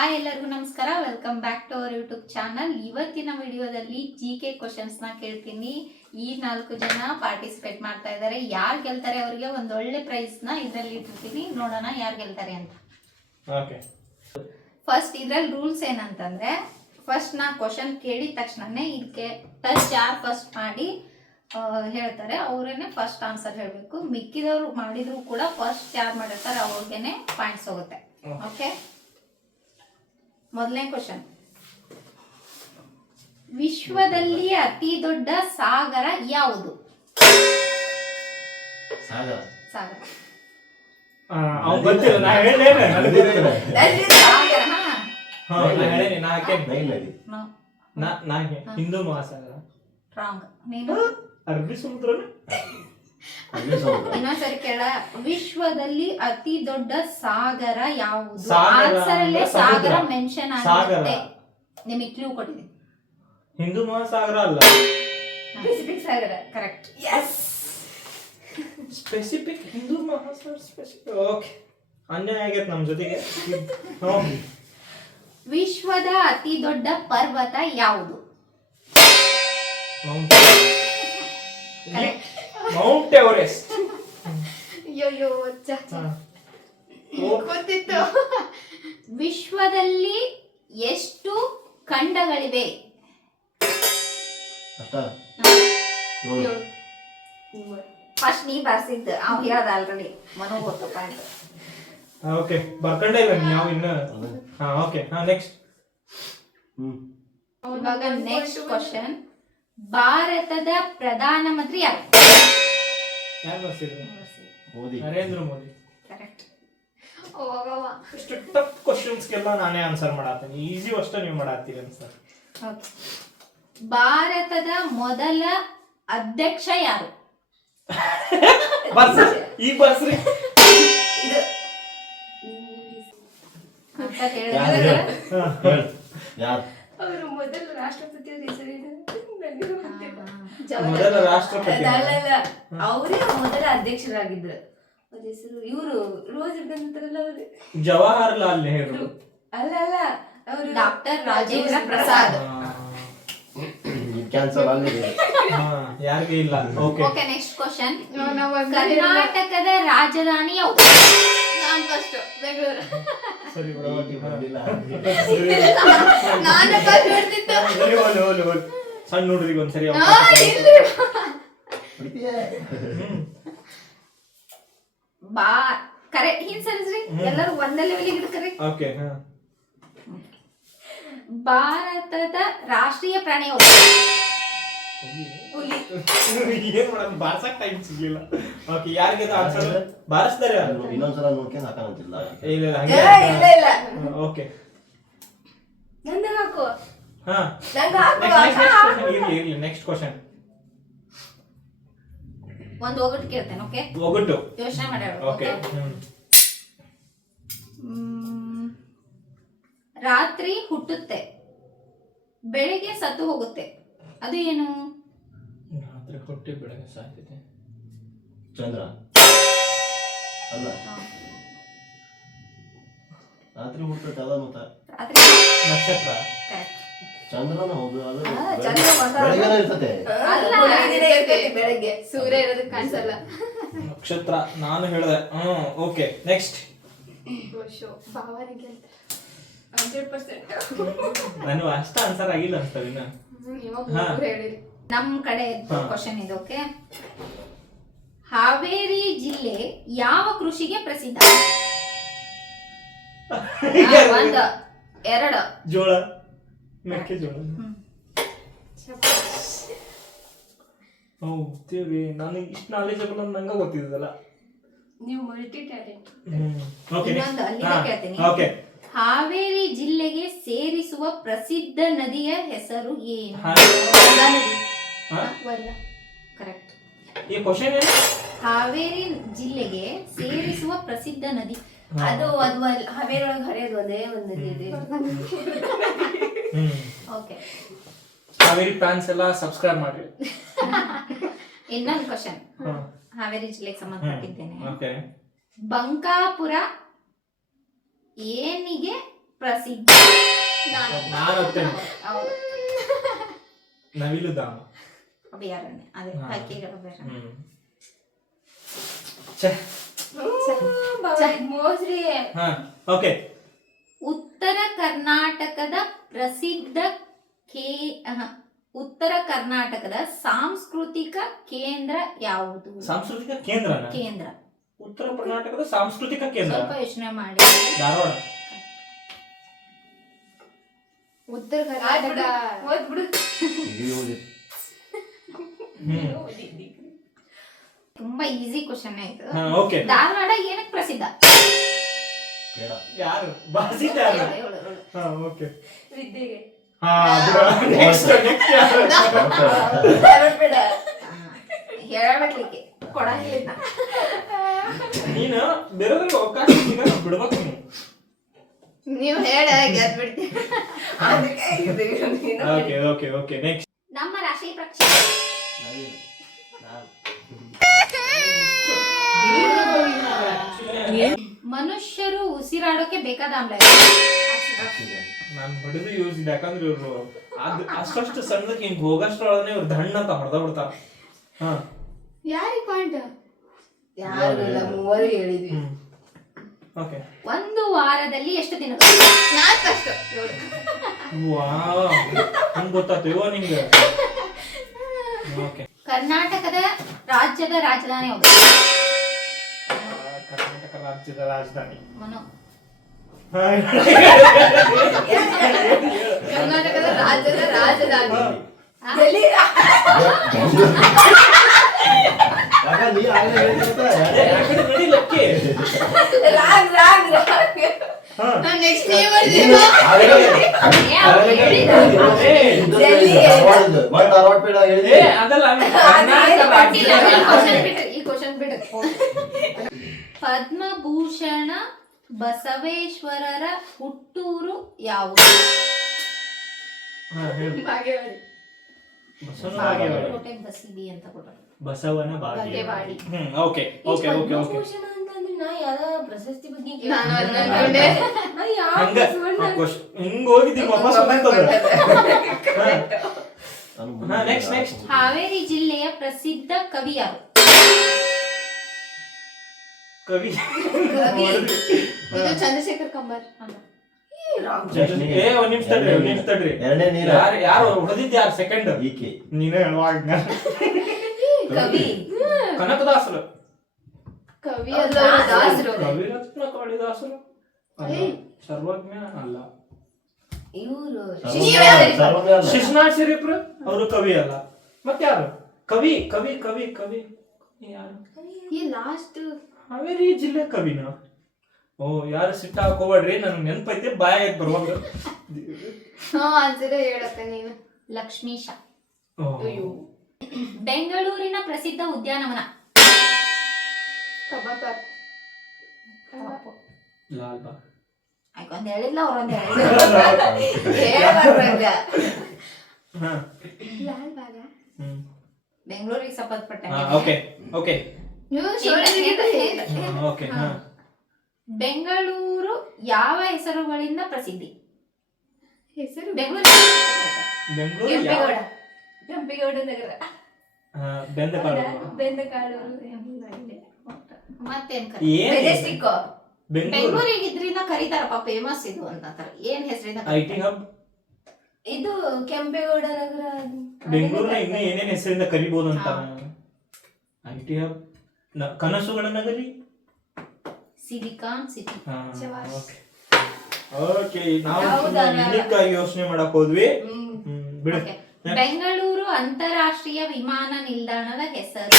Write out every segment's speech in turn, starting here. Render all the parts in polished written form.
Hi ಎಲ್ಲರಿಗೂ ನಮಸ್ಕಾರ. Welcome back to our YouTube channel. ಇವತ್ತಿನ ವಿಡಿಯೋದಲ್ಲಿ GK ಕ್ವಶನ್ಸ್ನ ಕೇಳ್ತೀನಿ. ಈ 4 ಜನ ಪಾರ್ಟಿಸಿಪೇಟ್ ಮಾಡ್ತಾ ಇದ್ದಾರೆ. ಯಾರು ಗೆಲ್ತಾರೆ ಅವರಿಗೆ ಒಂದು ಒಳ್ಳೆ ಪ್ರೈಸ್ನ ಇದರಲ್ಲಿ ಇಟ್ಟಿರ್ತೀನಿ. ನೋಡೋಣ ಯಾರು ಗೆಲ್ತಾರೆ ಅಂತ. ಓಕೆ, ಫಸ್ಟ್ ಇದ್ರಲ್ಲಿ ರೂಲ್ಸ್ ಏನಂತಂದ್ರೆ, ಫಸ್ಟ್ ನಾ ಕ್ವಶನ್ ಕೇಳಿದ ತಕ್ಷಣನೇ ಇದಕ್ಕೆ ಟಚ್ ಯಾರು ಫಸ್ಟ್ ಮಾಡಿ ಹೇಳ್ತಾರೆ ಅವರೇನೆ ಫಸ್ಟ್ ಆನ್ಸರ್ ಹೇಳಬೇಕು. ಮಿಕ್ಕಿದವರು ಮಾಡಿದ್ರು ಕೂಡ ಫಸ್ಟ್ ಯಾರು ಮಾಡಿರ್ತಾರೆ ಅವ್ರಿಗೇನೆ ಪಾಯಿಂಟ್ಸ್ ಹೋಗುತ್ತೆ. ಓಕೆ, ಮೊದಲನೇ ಕ್ವಶನ್. ವಿಶ್ವದಲ್ಲಿ ಅತಿ ದೊಡ್ಡ ಸಾಗರ ಯಾವುದು? ಸಾಗರ ಹಿಂದೂ ಮಹಾಸಾಗರ. ರಾಂಗ್. ನೀನು ಅರಬ್ಬಿ ಸಮುದ್ರ. ಇನ್ನೊಂದ್ಸರಿ ಕೇಳ. ವಿಶ್ವದಲ್ಲಿ ಅತಿ ದೊಡ್ಡ ಸಾಗರ ಯಾವುದು? ಸಾಗರ ಆನ್ಸರ್ ಅಲ್ಲೇ ಅಂದ್ರೆ ಸಾಗರ ಸಮುದ್ರ. ಮೆನ್ಷನ್ ಸಾಗರ. ಆಗುತ್ತೆ. ನಿಮಗೆ ಕ್ಲೂ ಕೊಟ್ಟಿದ್ದೀನಿ. ಹಿಂದೂ ಮಹಾಸಾಗರ ಅಲ್ಲ, ಪೆಸಿಫಿಕ್ ಸಾಗರ. ಕರೆಕ್ಟ್. ಎಸ್. ಸ್ಪೆಸಿಫಿಕ್ ಹಿಂದೂ ಮಹಾಸಾಗರ ಸ್ಪೆಸಿಫಿಕ್. ಓಕೆ, ಅನ್ಯಾಯ ಆಗೈತೆ ನಮ್ಮ ಜೊತೆಗೆ. ವಿಶ್ವದ ಅತಿ ದೊಡ್ಡ ಪರ್ವತ ಯಾವುದು? Mount Everest. ಗೊತ್ತಿತ್ತು. ವಿಶ್ವದಲ್ಲಿ ಎಷ್ಟು ಖಂಡಗಳಿವೆ? ಫಸ್ಟ್ ನೀ ಬರ್ಸಿದ್ದು ಅವ್ ಹೇಳ್ದ ಆಲ್ರೆಡಿ. ಮನೋ ಗೊತ್ತಪ್ಪ ಅಂತ. ಓಕೆ, ಬರ್ಕೊಂಡೇ ಇಲ್ಲ ನೀವು ಇನ್ನು. Okay, next. ಇವಾಗ ನೆಕ್ಸ್ಟ್ ಕ್ವಶನ್. ಭಾರತದ ಪ್ರಧಾನಮಂತ್ರಿ ಯಾರು? ಯಾರು ಬರ್ಸಿದ್ರು? ನರೇಂದ್ರ ಮೋದಿ. ಕರೆಕ್ಟ್. ಇಷ್ಟು ಟಫ್ ಕ್ವಶನ್ಸ್ಗೆಲ್ಲ ನಾನೇ ಆನ್ಸರ್ ಮಾಡತ್ತೀನಿ. ಈಸಿ ಅಷ್ಟೇ ನೀವು ಮಾಡತ್ತೀರಿ ಅನ್ಸರ್. ಭಾರತದ ಮೊದಲ ಅಧ್ಯಕ್ಷ ಯಾರು? ಈಗ ಬರ್ಸ್ರಿ. ಅಂತ ಹೇಳಿದ್ರೆ ಅವರು ಮೊದಲ ರಾಷ್ಟ್ರಪತಿ ಹೆಸರೇನು? ಮೊದಲ ರಾಷ್ಟ್ರಪತಿ ಅವರೇ ಮೊದಲ ಅಧ್ಯಕ್ಷರಾಗಿದ್ರು. ಅವ್ರ ಹೆಸರು ಇವರು ರೋಸ್ ಇದ್ದಂತಾರಲ್ಲ ಅವರು. ಜವಾಹರ್ಲಾಲ್ ನೆಹರು. ಅಲ್ಲ ಅವರು ಡಾಕ್ಟರ್ ರಾಜೇಂದ್ರ ಪ್ರಸಾದ್. ಯಾರಿಗೆ ಇಲ್ಲ. Okay, okay, next question. ಕರ್ನಾಟಕದ ರಾಜಧಾನಿ ಯಾವುದು? ನಾನು ಫಸ್ಟ್ ಬೆಂಗಳೂರು. ಸರಿ ನಾನು ಬರ್ತಿದ್ದೆ. ಸಣ್ಣ ಹುಡುಗರಿಗೆ ಒಂದ್ಸರಿ ಕರೆಕ್ಟ್ ಹಿಂಸರಿಸ್ರಿ. ಎಲ್ಲರೂ ಒಂದೇ ಲೆವೆಲ್ ಹಿಡ್ಕರಿ. ಓಕೆ, ಭಾರತದ ರಾಷ್ಟ್ರೀಯ ಪ್ರಾಣಿ ಯಾವುದು? ಹುಲಿ. ಏನ್ ಮಾಡೋದು, ಬಾರ್ಸಕ್ ಟೈಮ್ ಸಿಗ್ಲಿಲ್ಲ. ಓಕೆ, ಯಾರಿಗೆ ಆನ್ಸರ್ ಬಾರಿಸ್ತಾರೆ? ಇನ್ನೊಂದ್ಸಲ ನೋಡ್ಕೊಂಡು ಹಾಕಂತಿಲ್ಲ. ಇಲ್ಲ ಓಕೆ, ನಂದ ಹಾಕು. ನಂಗೆ ಇರ್ಲಿ. Next question. ಒಂದು ಒಗಟು ಕೇಳ್ತೇನೆ. ಓಕೆ, ಒಗಟು ಯೋಚನೆ ಮಾಡಿ. ಓಕೆ, ರಾತ್ರಿ ಹುಟ್ಟುತ್ತೆ, ಬೆಳಿಗ್ಗೆ ಸತ್ತು ಹೋಗುತ್ತೆ, ಅದು ಏನು? ರಾತ್ರಿ ಹುಟ್ಟಿ ಬೆಳಗ್ಗೆ ಸಾಯ್ತೈತೆ. ಚಂದ್ರ ಅಲ್ಲ, ರಾತ್ರಿ ಹುಟ್ಟುತ್ತೆ ಅದ ಮತ್ತ ರಾತ್ರಿ ನಕ್ಷತ್ರ. ಕರೆಕ್ಟ್. ಚಂದ್ರನ ಹೌದು, ಅದು ಚಂದ್ರ ಬೆಳಗ್ಗೆನೇ ಇರ್ತದೆ. ಬೆಳಗ್ಗೆ ಸೂರ್ಯ ಇರೋದಕ್ಕೆ ಕಾಣಿಸಲ್ಲ. ನಕ್ಷತ್ರ ನಾನು ಹೇಳಿದೆ. Okay, next. ಭಾವನೆಗೆ 100%. ನಾನು ಅಷ್ಟ ಆನ್ಸರ್ ಆಗಿಲ್ಲ ಅನ್ಸ್ತದೆ ಇನ್ನ. ನಮ್ ಕಡೆ ಕ್ವಶನ್ ಇದು. ಓಕೆ, ಹಾವೇರಿ ಜಿಲ್ಲೆ ಯಾವ ಕೃಷಿಗೆ ಪ್ರಸಿದ್ಧ? ಒಂದು, ಎರಡು. ಜೋಳ, ಮೆಕ್ಕೆಜೋಳ. ದೇವ್ರಿ, ನನಗೆ ಇಷ್ಟು ನಾಲೆಜಬಲ್ ಅಂತ ನಂಗೆ ಗೊತ್ತಿದ್ದಲ್ಲ. ನೀವು ಮಲ್ಟಿ ಟ್ಯಾಲೆಂಟ್. ಇನ್ನೊಂದು ಅಲ್ಲಿಗೆ ಕೇಳ್ತೀನಿ. ಓಕೆ, ಹಾವೇರಿ ಜಿಲ್ಲೆಗೆ ಸೇರಿಸುವ ಪ್ರಸಿದ್ಧ ನದಿಯ ಹೆಸರು ಏನು? ಕರೆಕ್ಟ್. ಈ ಕ್ವಶನ್ ಏನು? ಹಾವೇರಿ ಜಿಲ್ಲೆಗೆ ಸೇರಿಸುವ ಪ್ರಸಿದ್ಧ ನದಿ ಅದು ಹಾವೇರಿ ಒಳಗೆ ಹರಿಯೋದು ಅದೇ ಒಂದು ನದಿ ಇದೆ. ಓಕೆ, ಹಾವೇರಿ ಫ್ಯಾನ್ಸ್ ಎಲ್ಲ ಸಬ್ಸ್ಕ್ರೈಬ್ ಮಾಡಿ. ಇನ್ನೊಂದು ಕ್ವಶನ್ ಹಾವೇರಿ ಜಿಲ್ಲೆಗೆ ಸಂಬಂಧಪಟ್ಟಿದ್ದೇನೆ. ಓಕೆ, ಬಂಕಾಪುರ ಏನಿಗೆ ಪ್ರಸಿದ್ಧ ನಾನು ಹೋಗ್ತೇನೆ. ಹೌದು. ನವಿಲು ಧಾಮ. ಅಭಯಾರಣ್ಯ ಅದೇ ಹಾ. ಹಕ್ಕಿಗಳ ಅಭಯಾರಣ್ಯ. ಛೆ. ಮೋಸ್ರಿ ಹಾ ಓಕೆ. ಉತ್ತರ ಕರ್ನಾಟಕದ ಪ್ರಸಿದ್ಧ ಉತ್ತರ ಕರ್ನಾಟಕದ ಸಾಂಸ್ಕೃತಿಕ ಕೇಂದ್ರ ಯಾವುದು? ಸಾಂಸ್ಕೃತಿಕ ಕೇಂದ್ರನ? ಕೇಂದ್ರ. ಉತ್ತರ ಕರ್ನಾಟಕದ ಸಾಂಸ್ಕೃತಿಕ ಕೇಂದ್ರ ಸ್ವಲ್ಪ ಯೋಚನೆ ಮಾಡಿ. ಧಾರವಾಡ. ಉತ್ತರ ಕರ್ನಾಟಕ ಓದ್ಬಿಡು. ತುಂಬಾ ಈಸಿ ಕ್ವಶನ್ ಆಯ್ತು. ಓಕೆ. ಧಾರವಾಡ ಏನಕ್ಕೆ ಪ್ರಸಿದ್ಧ? ಬೇಡ. ಯಾರು ಬಾಸಿತ ಯಾರು? ಹೇಳು, ಹೇಳು. ಹಾ ಓಕೆ. ವಿದ್ಯೆಗೆ ಹಾ ನೆಕ್ಸ್ಟ್ ಯಾರು? ಬೇಡ. ಹೇಳಬೇಕ್ಲಿಕ್ಕೆ ಕೊಡಂಗಿಲ್ಲ. ನೀನು ಬೇರೆಯವ್ರಿಗೆ ಅವಕಾಶ ಸಿಗಲ್ಲ ಬಿಡ್ಬೇಕು ನೀನು. ನೀವು ಹೇಳ ಗೆದ್ಬಿಡ್ತೀನಿ. Okay okay okay next. ನಮ್ಮ ರಾಶಿ ಪಕ್ಷಿ ನವಿಲು. ಮನುಷ್ಯರು ಉಸಿರಾಡೋಕೆ ಬೇಕಾದ ಆಮ್ಲ. ನಾನು ಹೊಡೆದು ಯೂಸ್ ಇದೆ, ಯಾಕಂದ್ರೆ ಇವ್ರು ಅಷ್ಟು ಸಣ್ಣದಕ್ಕೆ ಹಿಂಗ್ ಹೋಗಷ್ಟೊಳನೆ ಇವ್ರು ಧಣ್ಣ ಅಂತ ಹೊಡೆದ ಬಿಡ್ತಾರ. ಹಾ ಯಾರಿಗೆ ಪಾಯಿಂಟ್? ಯಾರು ಇಲ್ಲ, ಮೂವರು ಹೇಳಿದ್ವಿ. ಓಕೆ. ಒಂದು ವಾರದಲ್ಲಿ ಎಷ್ಟು ದಿನಗಳು? 4 ಅಷ್ಟು. 7. ವಾವ್, ಹಂಗ್ ಗೊತ್ತಾಗ್ತೇವೋ ನಿಂಗೆ? ಓಕೆ. ಕರ್ನಾಟಕದ ರಾಜ್ಯದ ರಾಜಧಾನಿ ಯಾವುದು? ಕರ್ನಾಟಕ ರಾಜ್ಯದ ರಾಜಧಾನಿ. ಮನು. ಹಾ, ಕರ್ನಾಟಕದ ರಾಜ್ಯದ ರಾಜಧಾನಿ ಡೆಲ್ಲಿ. ಯಾಕ ನೀ ಆಗ್ಲೇ ಹೇಳ್ತಿರ್ತ? ಯಾಕಡೆ ನೋಡಿ ಲಕ್ಕಿ. ರಾಗ್ ರಾಗ್ ರಾಗ್. ಹಾ. ನಾನು ನೆಕ್ಸ್ಟ್ ನೀವು ಬರ್ತೀವಿ. ಆಗ್ಲೇ ಏ, ಅವ್ರು ಹೇಳಿದ್ರು. ಡೆಲ್ಲಿ. ಧಾರವಾಡದ್ದು. ಮತ್ತೆ ಧಾರವಾಡ ಪೇಡ ಹೇಳಿದೆ. ಏ ಅದಲ್ಲ ಕರ್ನಾಟಕ ಗೊತ್ತಿಲ್ಲ, ರಾಜ್ಯದ ಈ question ರಾಜಧಾನಿ. ಬಿಡು, ಈ question ಬಿಡು. ಪದ್ಮಭೂಷಣ ಬಸವೇಶ್ವರರ ಹುಟ್ಟೂರು ಯಾವುದು? ಹಾ ಹೇಳು. ಬಾಗೇವಾಡಿ. ಬಸವನ ಬಾಗೇವಾಡಿ. ಕೋಟೆ ಬಸದಿ ಅಂತ ಕೊಟ್ಟರು. Basavana Bagewadi. Bagewadi. Okay okay okay okay. Padma Bhushan ಅಂತಂದ್ರೆ ನಾ ಯಾವ ಪ್ರಶಸ್ತಿ ಬಗ್ಗೆ ನಾನು ಅದ್ನ ಅನ್ಕೊಂಡೆ. ನಾ ಯಾವ ಹಂಗ ಬಸವಣ್ಣ ಹಿಂಗ್ ಹೋಗಿದ್ದೀವಿ ವಾಪಸ್ ಬಂತದ. ಹಾ ನೆಕ್ಸ್ಟ್. ಹಾವೇರಿ ಜಿಲ್ಲೆಯ ಪ್ರಸಿದ್ಧ ಕವಿ ಯಾರು? ಕವಿ. ಇದು ಚಂದ್ರಶೇಖರ್ ಕಂಬಾರ್. ಏ ಒಂದ್ ನಿಮಿಷ ತಡ್ರಿ. ಎರಡನೇ ನೀರ. ಯಾರು ಹೊಡೆದಿದ್ದು ಯಾರು ಸೆಕೆಂಡ್? ಈಕೆ. ನೀನೇ ಹೇಳುವಾಗ ಕವಿ ಕನಕದಾಸರು. ಕವಿ ಅಲ್ಲ, ಅಲ್ಲ, ದಾಸರು. ಕವಿರತ್ನ ಕಾಳಿದಾಸರು ಅಲ್ಲ. ಸರ್ವಜ್ಞ ಅಲ್ಲ. ಇವರು ಸರ್ವಜ್ಞ ಅಲ್ಲ. ಶಿಶುನಾಳ್ ಶರೀಫ್ರು ಅವರು ಕವಿ ಅಲ್ಲ. ಮತ್ತೆ ಯಾರು? ಕವಿ ಕವಿ ಕವಿ ಕವಿ ಯಾರು? ಈ ಲಾಸ್ಟ್ ಹಾವೇರಿ ಜಿಲ್ಲೆ ಕವಿನ? ಓ ಯಾರು ಸಿಟ್ಟ ಹಾಕೋಬೇಡ್ರಿ, ನನ್ ನೆನಪೈತೆ ಬಾಯಾಗ ಬರುವಾಗ. ಆನ್ಸರ್ ಹೇಳಕ್ಕ ನೀನು. ಲಕ್ಷ್ಮೀಶ. ಓ. ಬೆಂಗಳೂರಿನ ಪ್ರಸಿದ್ಧ ಉದ್ಯಾನವನ? ಕಬ್ಬನ್ ಪಾರ್ಕ್. ಲಾಲ್ ಬಾಗ್. ಆಯ್ಕೊಂದ್ ಹೇಳಿಲ್ಲ, ಅವ್ರೊಂದ್ ಹೇಳಿಲ್ಲ. ಹಾ. ಲಾಲ್ ಬಾಗ. ಹ್ಮ್. ಬೆಂಗಳೂರಿಗೆ ಸಂಬಂಧಪಟ್ಟ ಹಾ, ಓಕೆ ಓಕೆ ನೀವು ಓಕೆ. ಹಾ. ಬೆಂಗಳೂರು ಯಾವ ಹೆಸರುಗಳಿಂದ ಪ್ರಸಿದ್ಧಿ? ಹೆಸರು ಬೆಂಗಳೂರು ಬೆಂಗಳೂರು ಯಾವ? ಕೆಂಪೇಗೌಡ. ಕೆಂಪೇಗೌಡ ನಗರ. ಬೆಂದಕಾಳು. ಬೆಂದಕಾಳೂರು. ಮತ್ತೇನ್ ಏನ್ ಮೆಜೆಸ್ಟಿಕ್. ಬೆಂಗಳೂರು ಬೆಂಗಳೂರಿಗೆ ಇದ್ರಿಂದ ಕರೀತಾರಪ್ಪ, ಫೇಮಸ್ ಇದು ಅಂತ. ಏನ್ ಹೆಸರಿಂದ ಐಟಿ ಹಬ್. ಇದು ಕೆಂಪೇಗೌಡ ನಗರ. ಬೆಂಗಳೂರಿನ ಇನ್ನು ಏನೇನ್ ಹೆಸರಿಂದ ಕರಿಬಹುದು ಅಂತ. ಐಟಿ ಹಬ್, ಕನಸುಗಳ ನಗರಿ. Silicon city. ಓಕೆ ನಾವು ಹೌದಾ? ಯುನಿಕ್ ಆಗಿ ಯೋಚನೆ ಮಾಡಕ್ ಹೋದ್ವಿ. ಬಿಡು. Okay. ಬೆಂಗಳೂರು ಅಂತಾರಾಷ್ಟ್ರೀಯ ವಿಮಾನ ನಿಲ್ದಾಣದ ಹೆಸರು?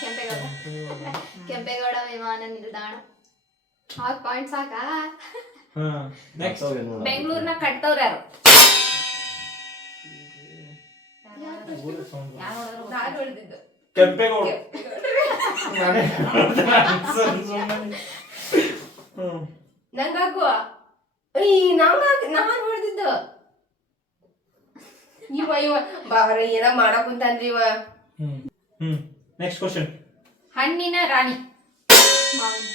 ಕೆಂಪೇಗೌಡ. ಕೆಂಪೇಗೌಡ ವಿಮಾನ ನಿಲ್ದಾಣ. 6 ಪಾಯಿಂಟ್ ಸಾಕಾ? ಹಾ ನೆಕ್ಸ್ಟ್. ಬೆಂಗಳೂರಿನ ಕಟ್ಟೋರು ಯಾರು? ನಾನು ಹೊಡೆದಿದ್ದು ಕೆಂಪೇಗೌಡ. ನಾನೇ ನಂಗ ಹಾಕುವ. ನಾನ್ ಹೊಡೆದಿದ್ದು. ಇವ ಬಾರ ಏನ ಮಾಡಕ್ ಕುಂತಾನ್ರಿ ಇವ. Next question. ಹಣ್ಣಿನ ರಾಣಿ? ಮಾವಿನ.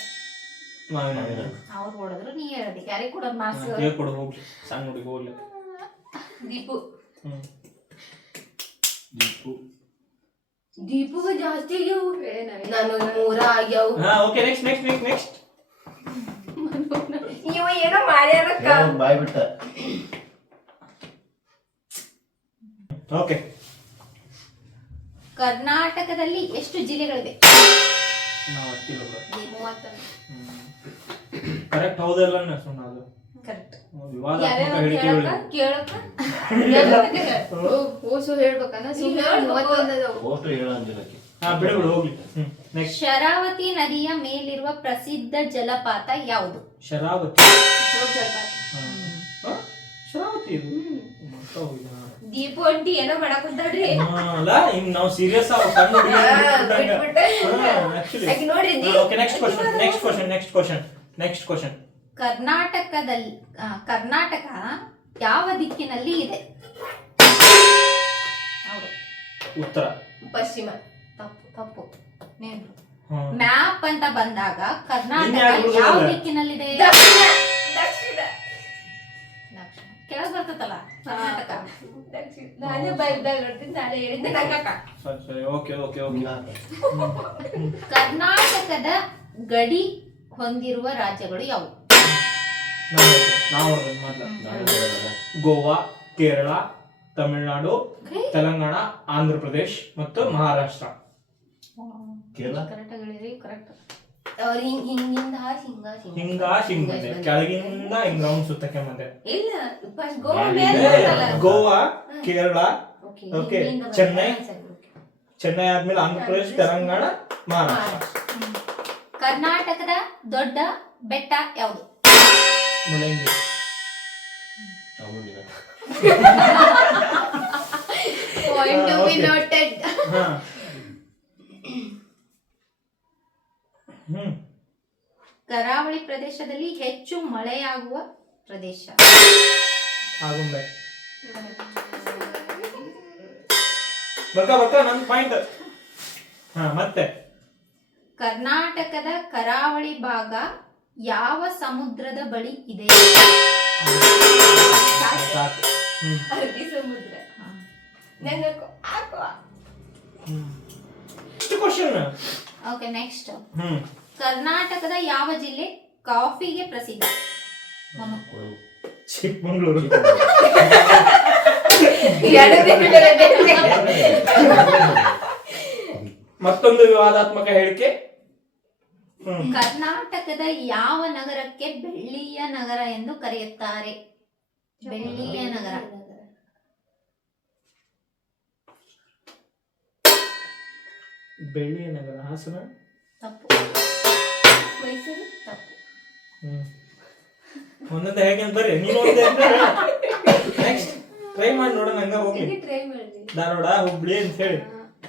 ಮಾವಿನ ಹಣ್ಣು. ಅವ್ರು ಹೊಡೆದ್ರು ನೀ ಹೇಳ್ದಿ ಯಾರಿಗೆ ಕೊಡೋದು ಮಾರ್ಕ್ಸ್? ಕೊಡು ಹೋಗ್ಲಿ, ಸಣ್ಣ ಹುಡುಗಿ ಹೋಗ್ಲಿ. ದೀಪು ಹ್ಮ್ ದೀಪುಗ ಜಾಸ್ತಿ ಆಗ್ಯಾವು. ನಾನು 3 ಆಗ್ಯಾವು. ಹಾ ಓಕೆ, ನೆಕ್ಸ್ಟ್. ಇವ ಏನೋ ಮಾಡ್ಯಾರಕ್ಕ. ಬಾಯ್ ಬಿಟ್ಟ. ಓಕೆ. ಕರ್ನಾಟಕದಲ್ಲಿ ಎಷ್ಟು ಜಿಲ್ಲೆಗಳಿವೆ? ನಾವು ಹತ್ತಿಲ್ಲ ಬಿಡು. 31. ಕರೆಕ್ಟ್ ಹೌದಲ್ಲ ಸುಮ್ಮನೆ ಅದು ಕರೆಕ್ಟ್. ವಿವಾದಾತ್ಮಕ ಹೇಳಿಕೆಗಳು. ಕೇಳಕ್ಕ ಓಸು ಹೇಳ್ಬೇಕನ್ನ ಸುಮ್ಮನೆ 31 ಅದಾವು. ಓಟು ಹೇಳ ಅಂಜಲಕ್ಕೆ. ಹಾ ಬಿಡು ಹೋಗ್ಲಿ. ನೆಕ್ಸ್ಟ್. ಶರಾವತಿ ನದಿಯ ಮೇಲಿರುವ ಪ್ರಸಿದ್ಧ ಜಲಪಾತ ಯಾವುದು? ಶರಾವತಿ. ಜೋಗ್ ಜಲಪಾತ. ಹಾ? ಶರಾವತಿ ಇದು ಮತ್ತ ಹೋಗಿದ್ದ. ದೀಪು ಅಂಟಿ ಏನೋ ಮಾಡಕ್ ಕುಂತಾಳ್ರಿ. ಅಲ್ಲ ಹಿಂಗ್ ನಾವು ಸೀರಿಯಸ್ ಆಗಿ ಸಣ್ಣ ಹುಡುಗಿ ಬಿಟ್ಬಿಟ್ಟೆ. ಆಕಿ ನೋಡ್ರಿ ಓಕೆ, ನೆಕ್ಸ್ಟ್ ಕ್ವಶನ್. ಕರ್ನಾಟಕ ಯಾವ ದಿಕ್ಕಿನಲ್ಲಿ ಇದೆ? ಹೌದು. ಉತ್ತರ. ಪಶ್ಚಿಮ. ತಪ್ಪು. ನೀನು ಹ್ಮ್. ಮ್ಯಾಪ್ ಅಂತ ಬಂದಾಗ ಕರ್ನಾಟಕ ಇನ್ಯಾವ್ದು ಯಾವ ಇದೆ? ದಿಕ್ಕಿನಲ್ಲಿದೆ? ದಕ್ಷಿಣ. ದಕ್ಷಿಣ. ಕೆಳಗ್ ಬರ್ತದಲ್ಲ ಕರ್ನಾಟಕ. ನಾನೇ ಬೈಬ್ದಾಗ ನೋಡ್ತೀನಿ, ನಾನೇ ಹೇಳಿದ್ದೆ ನಂಗಕ್ಕ. ಸರಿ ಓಕೆ. ಕರ್ನಾಟಕದ ಗಡಿ ಹೊಂದಿರುವ ರಾಜ್ಯಗಳು ಯಾವುವು? ನಾವು ಗೋವಾ, ಕೇರಳ, ತಮಿಳುನಾಡು, ತೆಲಂಗಾಣ, ಆಂಧ್ರ ಪ್ರದೇಶ್ ಮತ್ತು ಮಹಾರಾಷ್ಟ್ರ. ಕೇರಳ ಕರೆಕ್ಟ್ ಹೇಳಿರಿ, ಕರೆಕ್ಟ್. ಅವ್ರು ಹಿಂಗಿಂದ ಹಿಂಗ ಕೆಳಗಿಂದ ಹಿಂಗ್ ರೌಂಡ್ ಸುತ್ತಕ್ಕೆ ಬಂದೆ. ಇಲ್ಲ ಫಸ್ಟ್ ಗೋವಾ ಮೇಲೆ ಬರ್ತಲ್ಲ. ಗೋವಾ, ಕೇರಳ, ಓಕೆ, ಓಕೆ, ಹಿಂಗಿಂದ ಬರ್ತಲ್ಲ. ಚೆನ್ನೈ ಆದ್ಮೇಲೆ ಆಂಧ್ರ ಪ್ರದೇಶ್, ತೆಲಂಗಾಣ, ಮಹಾರಾಷ್ಟ್ರ. ಕರ್ನಾಟಕದ ದೊಡ್ಡ ಬೆಟ್ಟ ಯಾವುದು? ಮುಳ್ಳಯ್ಯನಗಿರಿ. ಚಾಮುಂಡಿ ಬೆಟ್ಟ. Point to be Okay. noted. ಹಾ. ಕರಾವಳಿ ಪ್ರದೇಶದಲ್ಲಿ ಹೆಚ್ಚು ಮಳೆಯಾಗುವ ಪ್ರದೇಶ? ಆಗುಂಬೆ. ಬರ್ಕ ನನ್ ಪಾಯಿಂಟ್. ಹಾ ಮತ್ತೆ. ಕರ್ನಾಟಕದ ಕರಾವಳಿ ಭಾಗ ಯಾವ ಸಮುದ್ರದ ಬಳಿ ಇದೆ? ಸಾಕು. ಅರಬ್ಬಿ ಸಮುದ್ರ. ನಂಗಕ್ಕೋ ಹಾಕೋ. ಕ್ವಶನ್. Okay, next. ಹ್ಮ್. ಕರ್ನಾಟಕದ ಯಾವ ಜಿಲ್ಲೆ ಕಾಫಿಗೆ ಪ್ರಸಿದ್ಧ? ಚಿಕ್ಕಮಂಗ್ಳೂರು. ಮತ್ತೊಂದು ವಿವಾದಾತ್ಮಕ ಹೇಳಿಕೆ. ಕರ್ನಾಟಕದ ಯಾವ ನಗರಕ್ಕೆ ಬೆಳ್ಳಿಯ ನಗರ ಎಂದು ಕರೆಯುತ್ತಾರೆ? ಬೆಳ್ಳಿಯ ನಗರ. ಬೆಳ್ಳಿಯ ನಗರ ಹಾಸನ. ತಪ್ಪು. ಮೈಸೂರು. ತಪ್ಪು. ಒಂದೊಂದು ಹೇಗೆ ಅಂತಾರೆ ನೀನು. ನೆಕ್ಸ್ಟ್ ಟ್ರೈ ಮಾಡಿ ನೋಡೋಣ, ಹಂಗ ಹೋಗ್ಲಿ. ಟ್ರೈ ಮಾಡ್ರಿ. ಧಾರವಾಡ, ಹುಬ್ಳಿ ಅಂತ ಹೇಳಿ.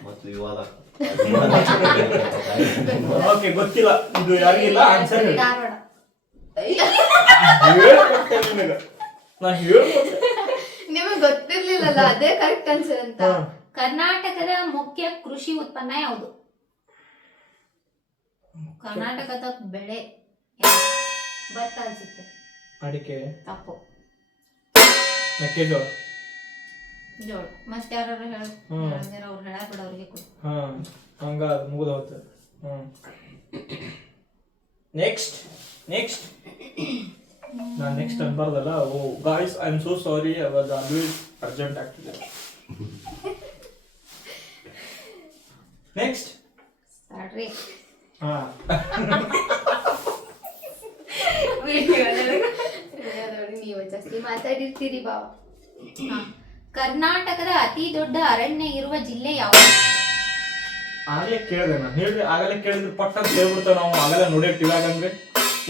ಮತ್ತು ವಿವಾದ. ಓಕೆ, ಗೊತ್ತಿಲ್ಲ ಇದು ಯಾರಿಗಿಲ್ಲ ಆನ್ಸರ್ ಹೇಳಿ. ಧಾರವಾಡ. ಹೇಳ್ಕೊಟ್ಟೆ ನಿನಗೆ. ನಾ ಹೇಳ್ಕೊಟ್ಟೆ. ನಿಮಗೆ ಗೊತ್ತಿರ್ಲಿಲ್ಲಲ್ಲ, ಅದೇ ಕರೆಕ್ಟ್ ಆನ್ಸರ್ ಅಂತ. ಕರ್ನಾಟಕದ ಮುಖ್ಯ ಕೃಷಿ ಉತ್ಪನ್ನ ಯಾವುದು? ಕರ್ನಾಟಕದ ಬೆಳೆ ಯಾವುದು? ಭತ್ತ ಅನ್ಸುತ್ತೆ. ಅಡಿಕೆ. ತಪ್ಪು. ಮೆಕ್ಕೆಜೋಳ. ಜೋಳ. ಮತ್ತೆ ಯಾರು ಅವ್ರು ಹೇಳ ಬಿಡ, ಅವ್ರಿಗೆ ಕೊಡು. ಹಾ ಹಂಗ ಮುಗಿದ ಹೋಗ್ತದೆ. ನೆಕ್ಸ್ಟ್ ನಾನು ನೆಕ್ಸ್ಟ್ ಅನ್ಬಾರ್ದಲ್ಲ. Oh guys, I am so sorry, I was always urgent ಆಗ್ತಿದೆ. ನೆಕ್ಸ್ಟ್. ಸ್ಟಾರ್ಟ್ರಿ. ಹಾ ನೀವು ಜಾಸ್ತಿ ಮಾತಾಡಿರ್ತೀರಿ ಬಾವ. ಕರ್ನಾಟಕದ ಅತಿ ದೊಡ್ಡ ಅರಣ್ಯ ಇರುವ ಜಿಲ್ಲೆ ಯಾವುದು? ಆಗ್ಲೇ ಕೇಳಿದೆ ನಾನು. ಹೇಳ್ರಿ, ಆಗಲೇ ಕೇಳಿದ್ರೆ ಪಟ್ಟ ಅಂತ ಹೇಳ್ಬಿಡ್ತಾವ. ನಾವು ಆಗಲೇ ನೋಡಿರ್ತೀವಿ. ಆಗಂದ್ರೆ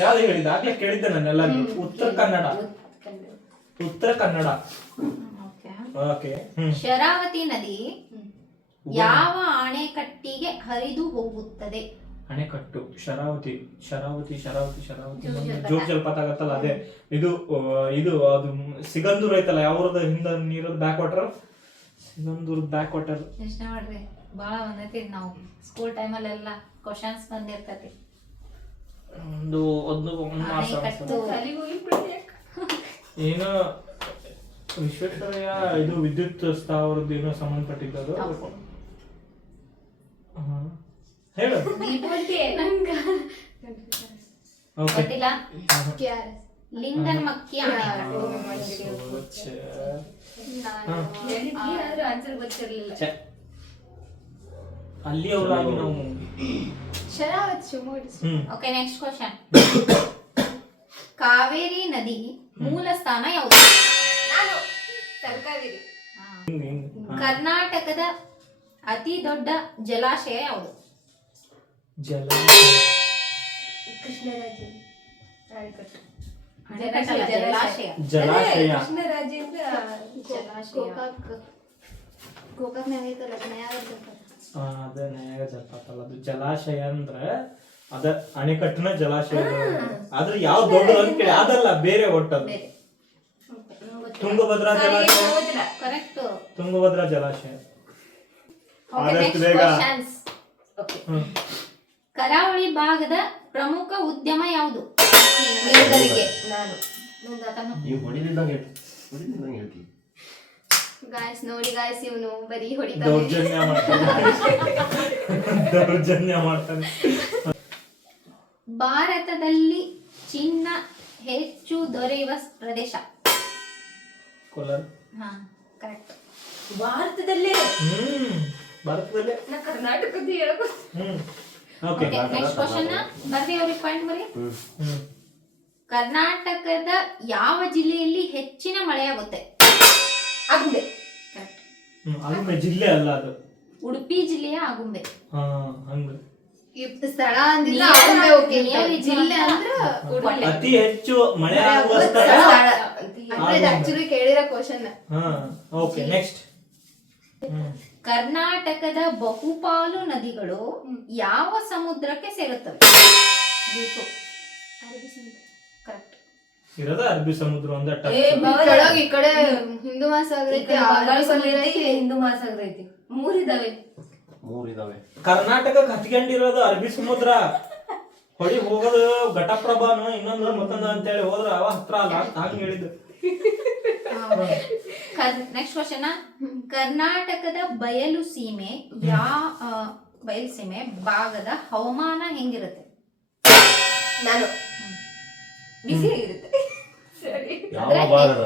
ಯಾವ್ದು ಹೇಳಿದ್ದೆ? ಆಗ್ಲೇ ಕೇಳಿದ್ದೆ ನಾನೆಲ್ಲ. ಉತ್ತರ ಕನ್ನಡ. ಓಕೆ. ಶರಾವತಿ ನದಿ ಯಾವ ಅಣೆಕಟ್ಟಿಗೆ ಹರಿದು ಹೋಗುತ್ತದೆ? ಅಣೆಕಟ್ಟು. ಶರಾವತಿ. ಜೋಗ ಜಲಪಾತ ಆಗತ್ತಲ್ಲ, ಅದೇ. ಇದು ಅದು ಸಿಗಂದೂರ್ ಐತಲ್ಲ, ಯಾವ್ರದ ಹಿಂದ ನೀರದ backwater. Sigandur backwater. ಯೋಚನೆ ಮಾಡ್ರಿ, ಬಾಳ ಬಂದೈತಿ. ನಾವು ಸ್ಕೂಲ್ ಟೈಮಲ್ಲೆಲ್ಲ ಕ್ವಶನ್ಸ್ ಬಂದಿರ್ತೈತಿ. ಒಂದು ಮಾಸ ಅಣೆಕಟ್ಟು. ಅಲ್ಲಿಗೆ ಹೋಗಿಬಿಡ್ತೀನಿ ಯಾಕೆ? ಏನೋ ವಿಶ್ವೇಶ್ವರಯ್ಯ ಇದು ವಿದ್ಯುತ್ ಸ್ಥಾವರದ್ದು ಏನೋ ಸಂಬಂಧಪಟ್ಟಿದ್ದದು. ಹೇಳು. ಓಕೆ ಗೊತ್ತಿಲ್ಲ. KRS. ಲಿಂಗನಮಕ್ಕಿ ಅಣೆಕಟ್ಟು. ನಾನು ಹೇಳಿದ್ವಿ, ಆದ್ರೆ ಆನ್ಸರ್ ಗೊತ್ತಿರ್ಲಿಲ್ಲ. ಅಲ್ಲಿ ಅವರಾಗಿ ನಾವು Sherawat Shivamogga. Okay, next question. Kaveri ನದಿ ಮೂಲ ಸ್ಥಾನ ಯಾವುದು? ನಾನು ತರಕಾರಿ. ಕರ್ನಾಟಕದ ಅತಿ ದೊಡ್ಡ ಜಲಾಶಯ ಯಾವುದು? ಕೃಷ್ಣರಾಜ ಅಣೆಕಟ್ಟು. ಅಣೆಕಟ್ಟಲ್ಲ, ಜಲಾಶಯ. ಜಲಾಶಯ. ಕೃಷ್ಣರಾಜೇಂದ್ರ ಗೋಕಾಕ್ನಾಗ ಐತಲ್ಲ ನಯಾಗರ ಜಲಪಾತ. ಅದ ನಯಾಗರ ಜಲಪಾತ ಅಲ್ಲ, ಅದು ಜಲಾಶಯ ಅಂದ್ರ ಅದ ಅಣೆಕಟ್ಟಿನ ಜಲಾಶಯ. ಆದ್ರೆ ಯಾವ ದೊಡ್ಡ ಅಂತ ಕೇಳಿ ಅದಲ್ಲ, ಬೇರೆ ಒಟ್ಟದು. ಬೇರೆ. ತುಂಗಭದ್ರಾ ಜಲಾಶಯ. ಗೊತ್ತಿಲ್ಲ. ಕರೆಕ್ಟ್. ತುಂಗಭದ್ರಾ ಜಲಾಶಯ. ಓಕೆ, ಆದಷ್ಟು ನೆಕ್ಸ್ಟ್ ಬೇಗ. ಕ್ವಶನ್ಸ್. ಓಕೆ. ಕರಾವಳಿ ಭಾಗದ ಪ್ರಮುಖ ಉದ್ಯಮ ಯಾವುದು? ಮೀನುಗಾರಿಕೆ. ನಾನು ನೀವು ಹೊಡಿಲಿದ್ದಂಗೆ ಹೇಳ್ತೀವಿ. ಗಾಯ್ಸ್ ನೋಡಿ ಗಾಯ್ಸ್, ಇವನು ಬರೀ ಹೊಡಿತಾನೆ. ದೌರ್ಜನ್ಯ ಮಾಡ್ತಾನೆ. ದೌರ್ಜನ್ಯ ಮಾಡ್ತಾನೆ. ಭಾರತದಲ್ಲಿ ಚಿನ್ನ ಹೆಚ್ಚು ದೊರೆಯುವ ಪ್ರದೇಶ? ಕೋಲಾರ. ಹಾ, ಕರೆಕ್ಟ್. ಭಾರತದಲ್ಲೇ ಭಾರತದಲ್ಲೇ. ನಾ ಕರ್ನಾಟಕದ ಹೇಳ್ಬೇಕು. ಓಕೆ. Okay, next question. ಬರ್ರಿ ಅವ್ರಿಗೆ ಪಾಯಿಂಟ್ ಬರ್ರಿ. ಕರ್ನಾಟಕದ ಯಾವ ಜಿಲ್ಲೆಯಲ್ಲಿ ಹೆಚ್ಚಿನ ಮಳೆಯಾಗುತ್ತೆ? ಆಗುಂಬೆ. ಕರೆಕ್ಟ್. ಆಗುಂಬೆ ಜಿಲ್ಲೆ ಅಲ್ಲ ಅದು. ಉಡುಪಿ ಜಿಲ್ಲೆಯ ಆಗುಂಬೆ. ಹಾ, ಹಂಗ. ಈ ಸ್ಥಳ ಅಂದಿಲ್ಲ, ನೀರ್ ಆಗುಂಬೆ ಓಕೆ ಅಂತ. ನೀರ್ ಜಿಲ್ಲೆ ಅಂದ್ರ ಉಡುಪಿ. ಅತಿ ಹೆಚ್ಚು ಮಳೆ ಆಗುವ ಸ್ಥಳ. ಅಂದ್ರೆ ಇದು ಆಕ್ಚುಲಿ ಕೇಳಿರೋ ಕ್ವಶನ್. ಹಾ, ಓಕೆ, ನೆಕ್ಸ್ಟ್. ಕರ್ನಾಟಕದ ಬಹುಪಾಲು ನದಿಗಳು ಯಾವ ಸಮುದ್ರಕ್ಕೆ ಸೇರುತ್ತವೆ? ದೀಪು. ಕರೆಕ್ಟ್. ಇರೋದ ಅರಬ್ಬಿ ಸಮುದ್ರ ಒಂದ ಟಚ್. ಈ ಕಡೆ ಹಿಂದೂ ಮಹಾಸಾಗರ ಐತಿ, ಅರಬ್ಬಿ ಸಮುದ್ರ ಐತಿ. ಹಿಂದೂ ಮಹಾಸಾಗರ ಐತಿ. ಮೂರಿದಾವೆ. ಕರ್ನಾಟಕಕ್ಕೆ ಹತ್ಕೊಂಡಿರೋದು ಅರಬ್ಬಿ ಸಮುದ್ರ. ಹೊಡಿ ಹೋಗೋದು ಘಟಪ್ರಭಾನು ಇನ್ನೊಂದು ಮತ್ತೊಂದು ಅಂತೇಳಿ ಹೋದ್ರ ಅವ ಹತ್ರ ಅಲ್ಲ ಅಂತ ಹಂಗ ಹೇಳಿದ್ದು. Next question. ಕರ್ನಾಟಕದ ಬಯಲು ಸೀಮೆ ಭಾಗದ ಹವಾಮಾನ ಹೆಂಗಿರುತ್ತೆ? ನಾನು ಬಿಸಿ ಆಗಿರುತ್ತೆ. ಸರಿ. ಯಾವ ಭಾಗದ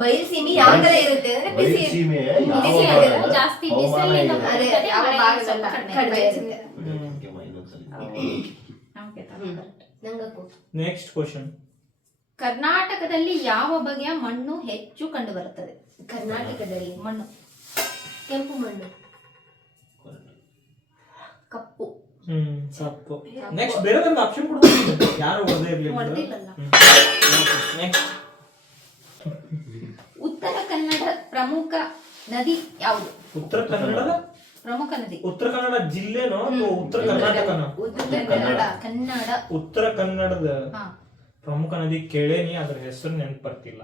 ಬಯಲು ಸೀಮೆ ಯಾವ ತರ ಇರುತ್ತೆ ಅಂದ್ರೆ ಬಿಸಿ ಸೀಮೆ ಯಾವ ಬಿಸಿ ಭಾಗದ ಆಗಿರುತ್ತೆ, ಜಾಸ್ತಿ ಹವಾಮಾನ ಬಿಸಿಲಿನ ಹೇಗಿದೆ? ಅದೇ ಬರ್ತದೆ, ಯಾವ ಮಳೆ ಭಾಗದಲ್ಲ, ಸ್ವಲ್ಪ ಕಡಿಮೆ ಕಡಿಮೆ ಇರುತ್ತೆ. ಇರುತ್ತೆ. ಇನ್ನೊಂದ್ಸಲಿ. Okay, correct. ನಂಗಕ್ಕೂ ನೆಕ್ಸ್ಟ್ ಕ್ವಶನ್. ಕರ್ನಾಟಕದಲ್ಲಿ ಯಾವ ಬಗೆಯ ಮಣ್ಣು ಹೆಚ್ಚು ಕಂಡು ಬರುತ್ತದೆ? ಕರ್ನಾಟಕದಲ್ಲಿ ಮಣ್ಣು ಕೆಂಪು ಮಣ್ಣು. ಕಪ್ಪು. ತಪ್ಪು. ನೆಕ್ಸ್ಟ್ ಬೇರೆ ಒಂದು ಆಪ್ಷನ್ ಕೊಡ್ಬೋದು, ಯಾರು ಓದೇ ಇರ್ಲಿ. ಹೊಡ್ದಿಲ್ಲಲ್ಲ. ನೆಕ್ಸ್ಟ್. ಉತ್ತರ ಕನ್ನಡ ಪ್ರಮುಖ ನದಿ ಯಾವುದು? ಉತ್ತರ ಕನ್ನಡದ ಪ್ರಮುಖ ನದಿ. ಉತ್ತರ ಕನ್ನಡ ಜಿಲ್ಲೆನೋ ಅಥವಾ ಉತ್ತರ ಕರ್ನಾಟಕನ? ಕನ್ನಡ. ಉತ್ತರ ಕನ್ನಡದ ಹಾ. ಪ್ರಮುಖ ನದಿ ಕೇಳೇನಿ, ಅದ್ರ ಹೆಸರು ನೆನಪು ಬರ್ತಿಲ್ಲ.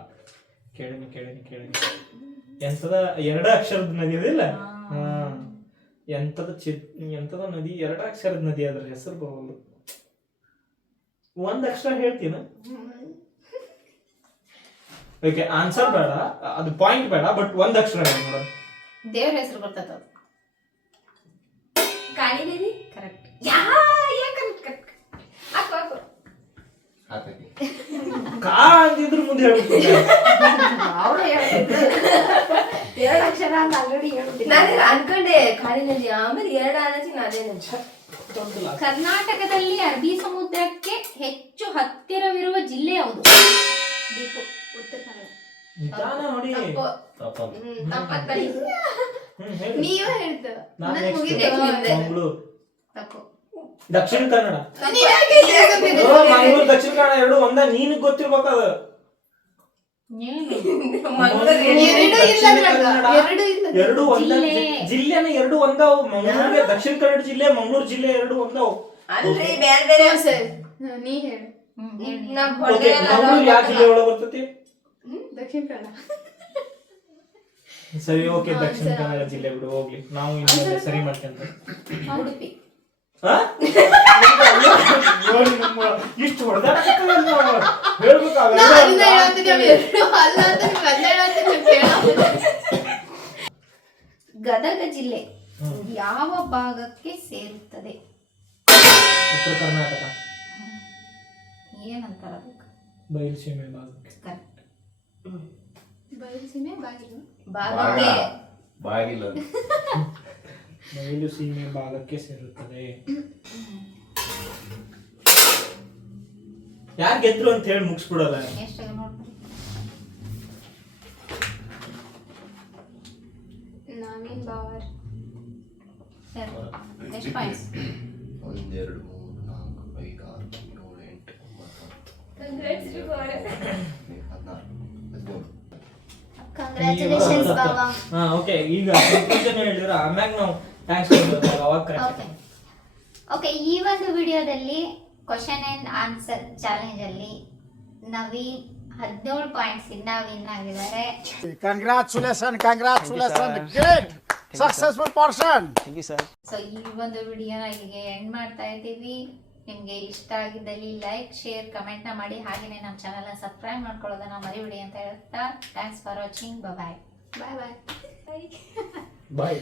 ಕೇಳೇನಿ. ಎಂತದ 2 ಅಕ್ಷರದ ನದಿ ಅದಿಲ್ಲ? ಎಂತದ ನದಿ 2 ಅಕ್ಷರದ ನದಿ, ಅದ್ರ ಹೆಸರು ಬರೋಲ್ಲ. 1 ಅಕ್ಷರ ಹೇಳ್ತೀನ. ಓಕೆ, ಆನ್ಸರ್ ಬೇಡ, ಅದು ಪಾಯಿಂಟ್ ಬೇಡ, ಬಟ್ 1 ಅಕ್ಷರ ಹೇಳಿ ನೋಡ. ದೇವ್ರ ಹೆಸರು ಬರ್ತದ. ಕಾಳಿ ನದಿ. ಕರೆಕ್ಟ್. ಕಾ ಅಂದಿದ್ರು ಮುಂದೆ ಹೇಳ್ಬಿಟ್ಟು ಎರಡು ಅಕ್ಷರ ಅಂತ ಆಲ್ರೆಡಿ ಹೇಳ್ಬಿಟ್ಟಿದ್ದೆ. ನಾನು ಅನ್ಕೊಂಡೆ ಕಾಳಿ ನದಿ, ಆಮೇಲೆ 2 ಆನಚಿ ಅದೇ ನದಿ. ಕರ್ನಾಟಕದಲ್ಲಿ ಅರಬ್ಬಿ ಸಮುದ್ರಕ್ಕೆ ಹೆಚ್ಚು ಹತ್ತಿರವಿರುವ ಜಿಲ್ಲೆ ಯಾವುದು? ದೀಪು. ಉತ್ತರ ಕನ್ನಡ. ನಿಧಾನ ನೋಡಿ. ಹೇಳಿ. ನೀವೇ ಹೇಳ್ತ. ನಾನ್ ನನ್ next. ಮುಗಿತು. ಮಂಗಳೂರು. ತಪ್ಪು. ದಕ್ಷಿಣ ಕನ್ನಡ. ನೀವ್ ಯಾಕೆ ಇಲ್ಲಿ ಹೇಳ್ತಿದ್ದೀರಿ? ಮಂಗಳೂರು ದಕ್ಷಿಣ ಕನ್ನಡ ಎರಡು ಒಂದ, ನೀನ್ ಗೊತ್ತಿರ್ಬೇಕದ. ಎರಡು ಒಂದ ಜಿಲ್ಲೆನ, ಎರಡು ಒಂದಾವು. ಮಂಗಳೂರಿಗೆ ದಕ್ಷಿಣ ಕನ್ನಡ ಜಿಲ್ಲೆ, ಮಂಗಳೂರು ಜಿಲ್ಲೆ ಎರಡು ಒಂದಾವು. ಅಲ್ರಿ ಬೇರೆ ಬೇರೆ ಸರಿ, ನೀ ಹೇಳು. ಓಕೆ, ಮಂಗಳೂರು ಯಾವ ಜಿಲ್ಲೆ ಒಳಗೆ ಬರ್ತೈತಿ? ದಕ್ಷಿಣ ಕನ್ನಡ. ಸರಿ, ಓಕೆ, ದಕ್ಷಿಣ ಕನ್ನಡ ಜಿಲ್ಲೆ ಬಿಡು, ಹೋಗ್ಲಿ. ನಾವು ಇನ್ನೊಂದು ಸರಿ ಮಾಡ್ಕೊಂತ. ಉಡುಪಿ. ಹಾ? ನೋಡಿ ನಮ್ಮ ಇಷ್ಟು ಹೊಡೆದಾಡ್ತಿಲ್ಲ ನಾವು. ಹೇಳ್ಬೇಕು ಅವೆಲ್ಲ ನಾ ಅದನ್ನ ಹೇಳಂತಿದ್ದೆ, ಅವ್ ಎರಡು ಅಲ್ಲ ಅಂತ ನಿಮ್ಗೆ ಅದನ್ನ ಹೇಳಂತಿದ್ದೆ, ಕೇಳೋದು. ಗದಗ ಜಿಲ್ಲೆ ಯಾವ ಭಾಗಕ್ಕೆ ಸೇರುತ್ತದೆ? ಉತ್ತರ ಕರ್ನಾಟಕ ಏನಂತಾರ ಅದಕ್ಕೆ? ಬಯಲುಸೀಮೆ ಭಾಗಕ್ಕೆ. ಕರೆಕ್ಟ್. ಬಯಲುಸೀಮೆ ಬಾಗಿಲು. ಭಾಗಕ್ಕೆ ಬಾಗಿಲ್ಲ ಬಯಲುಸೀಮೆ ಭಾಗಕ್ಕೆ ಸೇರುತ್ತದೆ. ಯಾರು ಗೆದ್ರು ಅಂತ ಹೇಳಿ ಮುಗಿಸ್ಬಿಡಲ್ಲ. ಎಷ್ಟಾಗ ನೋಡ್ರಿ. ನವೀನ್ ಬಾವರ್. ಸರಿ, ಎಷ್ಟು ಪಾಯಿಂಟ್ಸ್? 1 2 3 4 5 6 7 8 9 ಕಂಗ್ರ್ಯಾಚುಲೇಷನ್ಸ್ ಬಾಬಾ. ಹಾ ಓಕೆ, ಈಗ ಕನ್ಫ್ಯೂಷನ್ ಹೇಳಿದ್ರೆ ಆಮ್ಯಾಗ ನಾವು ಥ್ಯಾಂಕ್ಸ್ ಹೇಳ್ಬೇಕು ಅವಾಗ ಕರೆಕ್ಟ್. ಓಕೆ ಓಕೆ, ಈ ಒಂದು ವಿಡಿಯೋದಲ್ಲಿ ಕ್ವಶನ್ ಅಂಡ್ ಆನ್ಸರ್ ಚಾಲೆಂಜ್ ಅಲ್ಲಿ ನವೀನ್ 17 ಪಾಯಿಂಟ್ಸ್ ಇಂದ ವಿನ್ ಆಗಿದ್ದಾರೆ. Congratulations, great, successful person. Thank you, sir. So ಈ ಒಂದು ವಿಡಿಯೋನ ಇಲ್ಲಿಗೆ ಎಂಡ್ ಮಾಡ್ತಾ ಇದ್ದೀವಿ. ನಿಮಗೆ ಇಷ್ಟ ಆಗಿದ್ದಲ್ಲಿ ಲೈಕ್, ಶೇರ್, ಕಮೆಂಟ್ನ ಮಾಡಿ. ಹಾಗೆಯೇ ನಮ್ಮ ಚಾನಲ್ನ ಸಬ್ಸ್ಕ್ರೈಬ್ ಮಾಡ್ಕೊಳ್ಳೋದನ್ನ ಮರಿಬೇಡಿ ಅಂತ ಹೇಳ್ತಾ thanks for watching. Bye bye bye. Bye.